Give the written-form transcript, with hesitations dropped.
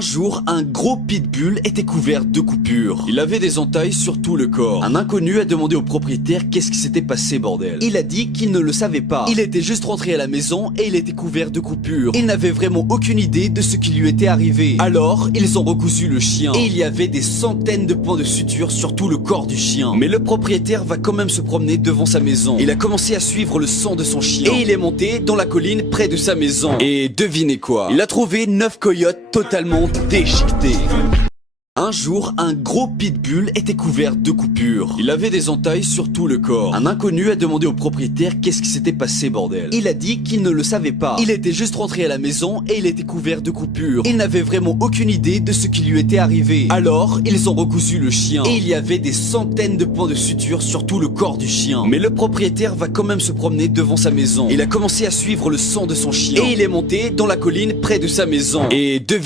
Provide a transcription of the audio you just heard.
Un jour, un gros pitbull était couvert de coupures. Il avait des entailles sur tout le corps. Un inconnu a demandé au propriétaire qu'est-ce qui s'était passé, bordel. Il a dit qu'il ne le savait pas. Il était juste rentré à la maison et il était couvert de coupures. Il n'avait vraiment aucune idée de ce qui lui était arrivé. Alors, ils ont recousu le chien. Et il y avait des centaines de points de suture sur tout le corps du chien. Mais le propriétaire va quand même se promener devant sa maison. Il a commencé à suivre le sang de son chien. Et il est monté dans la colline près de sa maison. Et devinez quoi? Il a trouvé 9 coyotes totalement déchiquetés. Un jour, un gros pitbull était couvert de coupures. Il avait des entailles sur tout le corps. Un inconnu a demandé au propriétaire qu'est-ce qui s'était passé, bordel. Il a dit qu'il ne le savait pas. Il était juste rentré à la maison et il était couvert de coupures. Il n'avait vraiment aucune idée de ce qui lui était arrivé. Alors, ils ont recousu le chien. Et il y avait des centaines de points de suture sur tout le corps du chien. Mais le propriétaire va quand même se promener devant sa maison. Il a commencé à suivre le sang de son chien. Et il est monté dans la colline près de sa maison. Et devinez